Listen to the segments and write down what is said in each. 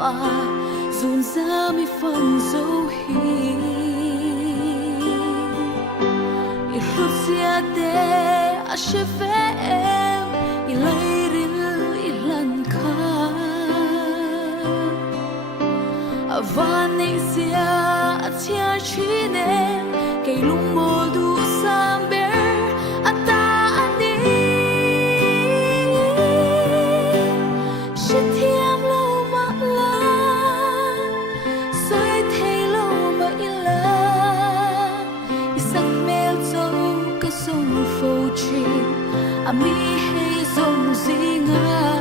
à dùn ra mi phần dấu hi rút ra để à sẽ vẽ em lấy ril lần khá và nay giờ chia chỉ nên cây lung mồ đủ sang bên ta đi sẽ thêm lâu mà la rồi thấy lâu mà la sắc mèo dâu cái sông phù chi mi hay sông gì ngà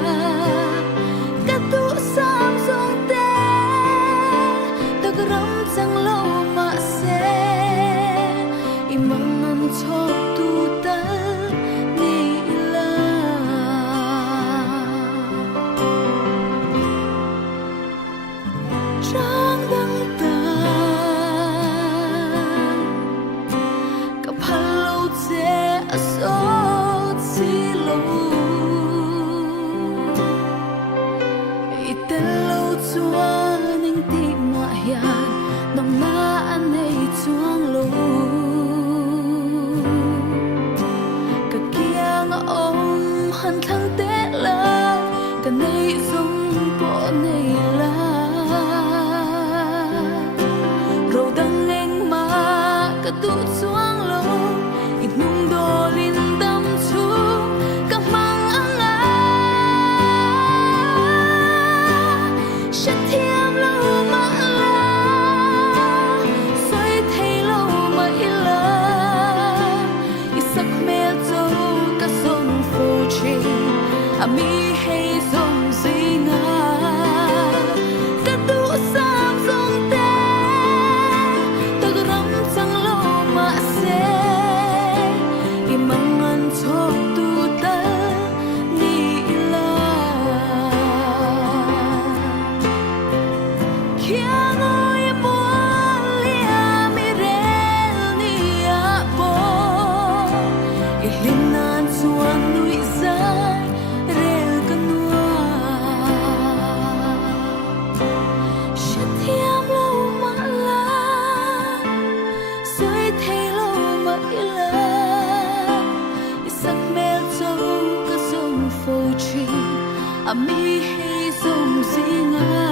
cái tu sam sông ram chẳng lâu mà sẽ imang an chok tu ta ni la trang đăng ta cặp hello che so chi lâu iten lâu chua ning ti ma hian nong na an nei chuang lo ka kiang om han thang te la ka nei zong po nei la ro dang eng ma ka tu chuang lo in nung do lin dam chu ka mang anga sha thiam lo ma mi hay dòng gì ngà cái tu sam dòng te ta ram chẳng lâu mà sẽ imang an chok tu ta ni la kia ngồi buồn lia mi rel ni a po ilin an chuan nuôi ra mi hay dòng gì ngà